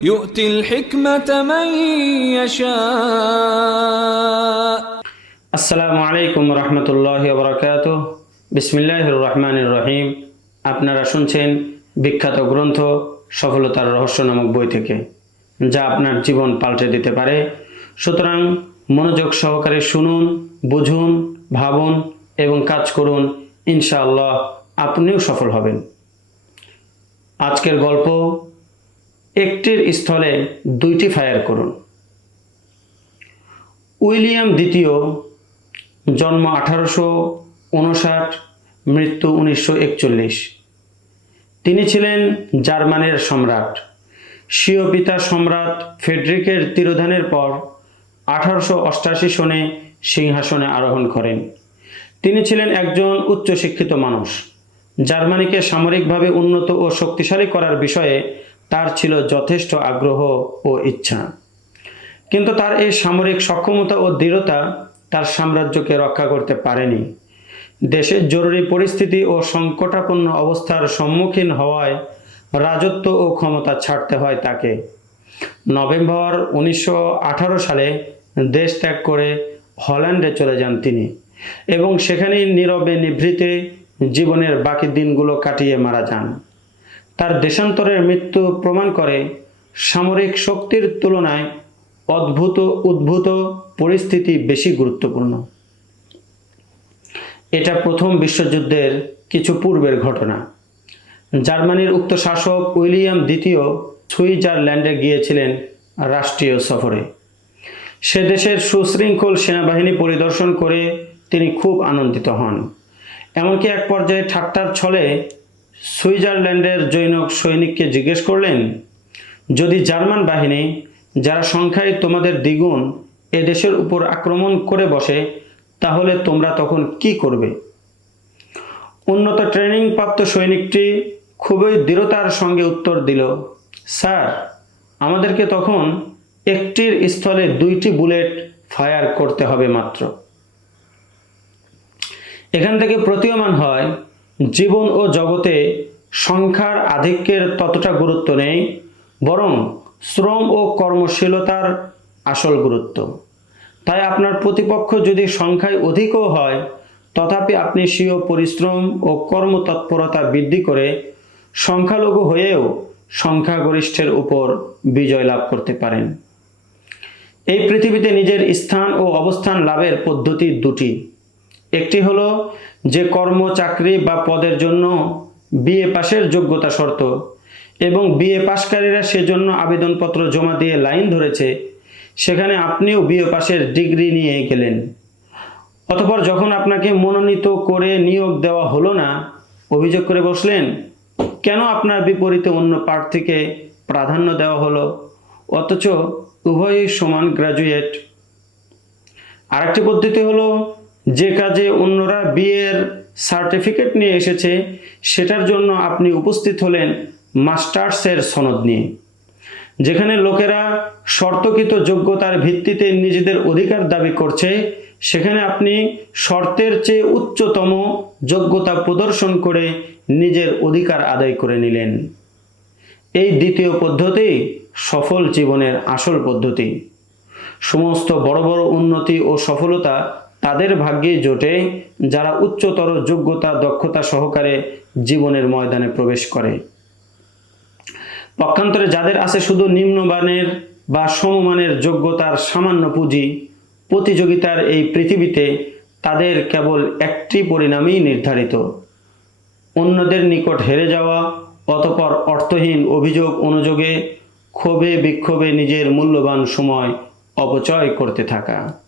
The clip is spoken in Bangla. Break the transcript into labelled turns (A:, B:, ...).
A: يؤتي الحكمة من يشاء
B: আসসালামু আলাইকুম রহমতুল্লাহ বরকাত বিসমিল্লাহ রহমান রহিম আপনারা শুনছেন বিখ্যাত গ্রন্থ সফলতার রহস্য নামক বই থেকে যা আপনার জীবন পাল্টে দিতে পারে সুতরাং মনোযোগ সহকারে শুনুন বুঝুন ভাবুন এবং কাজ করুন ইনশাআল্লাহ আপনিও সফল হবেন আজকের গল্প একটির স্থলে দুইটি ফায়ার করুন। উইলিয়াম দ্বিতীয়, জন্ম আঠারোশো উনষাট, মৃত্যু উনিশশো একচল্লিশ। তিনি ছিলেন জার্মানির সম্রাট। স্বীয় পিতা সম্রাট ফেডরিকের তিরোধানের পর আঠারোশো অষ্টাশি সনে সিংহাসনে আরোহণ করেন। তিনি ছিলেন একজন উচ্চশিক্ষিত মানুষ। জার্মানিকে সামরিকভাবে উন্নত ও শক্তিশালী করার বিষয়ে তার ছিল যথেষ্ট আগ্রহ ও ইচ্ছা। কিন্তু তার এই সামরিক সক্ষমতা ও দৃঢ়তা তার সাম্রাজ্যকে রক্ষা করতে পারেনি। দেশের জরুরি পরিস্থিতি ও সংকটাপন্ন অবস্থার সম্মুখীন হওয়ায় রাজত্ব ও ক্ষমতা ছাড়তে হয় তাকে। নভেম্বর উনিশশো আঠারো সালে দেশ ত্যাগ করে হল্যান্ডে চলে যান তিনি এবং সেখানেই নীরবে নিভৃতে জীবনের বাকি দিনগুলো কাটিয়ে মারা যান। তার দেশান্তরের মৃত্যু প্রমাণ করে সামরিক শক্তির তুলনায় অদ্ভুত, উদ্ভূত পরিস্থিতি বেশি গুরুত্বপূর্ণ। এটা প্রথম বিশ্বযুদ্ধের কিছু পূর্বের ঘটনা। জার্মানির উক্ত শাসক উইলিয়াম দ্বিতীয় সুইজারল্যান্ডে গিয়েছিলেন রাষ্ট্রীয় সফরে। সে দেশের সুশৃঙ্খল সেনাবাহিনী পরিদর্শন করে তিনি খুব আনন্দিত হন। এমনকি এক পর্যায়ে ঠাট্টার ছলে সুইজারল্যান্ডের জৈনক সৈনিককে জিজ্ঞেস করলেন, যদি জার্মান বাহিনী, যারা সংখ্যায় তোমাদের দ্বিগুণ এ দেশের উপর আক্রমণ করে বসে, তাহলে তোমরা তখন কি করবে? উন্নত ট্রেনিং প্রাপ্ত সৈনিকটি খুবই দৃঢ়তার সঙ্গে উত্তর দিল, স্যার, আমাদেরকে তখন একটির স্থলে দুইটি বুলেট ফায়ার করতে হবে মাত্র। এখান থেকে প্রতীয়মান হয় জীবন ও জগতে সংখ্যার আধিক্যের ততটা গুরুত্ব নেই, বরং শ্রম ও কর্মশীলতার আসল গুরুত্ব। তাই আপনার প্রতিপক্ষ যদি সংখ্যায় অধিকও হয়, তথাপি আপনি স্বীয় পরিশ্রম ও কর্মতৎপরতা বৃদ্ধি করে সংখ্যালঘু হয়েও সংখ্যাগরিষ্ঠের উপর বিজয় লাভ করতে পারেন। এই পৃথিবীতে নিজের স্থান ও অবস্থান লাভের পদ্ধতি দুটি। একটি হলো যে কর্ম, চাকরি বা পদের জন্য বিএ পাশের যোগ্যতা শর্ত এবং বিএ পাশকারীরা সেজন্য আবেদনপত্র জমা দিয়ে লাইন ধরেছে, সেখানে আপনিও বিএ পাশের ডিগ্রি নিয়ে গেলেন। অতপর যখন আপনাকে মনোনীত করে নিয়োগ দেওয়া হলো না, অভিযোগ করে বসলেন, কেন আপনার বিপরীতে অন্য প্রার্থীকে প্রাধান্য দেওয়া হলো? অথচ উভয়ই সমান গ্র্যাজুয়েট আরেকটি পদ্ধতি হলো যে কাজে অন্যরা বিয়ের সার্টিফিকেট নিয়ে এসেছে, সেটার জন্য আপনি উপস্থিত হলেন মাস্টার্সের সনদ নিয়ে। যেখানে লোকেরা শর্তকৃত যোগ্যতার ভিত্তিতে নিজেদের অধিকার দাবি করছে, সেখানে আপনি শর্তের চেয়ে উচ্চতম যোগ্যতা প্রদর্শন করে নিজের অধিকার আদায় করে নিলেন। এই দ্বিতীয় পদ্ধতি সফল জীবনের আসল পদ্ধতি। সমস্ত বড় বড় উন্নতি ও সফলতা তাদের ভাগ্যে জোটে যারা উচ্চতর যোগ্যতা, দক্ষতা সহকারে জীবনের ময়দানে প্রবেশ করে। পক্ষান্তরে যাদের আছে শুধু নিম্নমানের বা সমমানের যোগ্যতার সামান্য পুঁজি, প্রতিযোগিতার এই পৃথিবীতে তাদের কেবল একটি পরিণামই নির্ধারিত। অন্যদের নিকট হেরে যাওয়া, অতপর অর্থহীন অভিযোগ অনুযোগে ক্ষোভে বিক্ষোভে নিজের মূল্যবান সময় অপচয় করতে থাকা।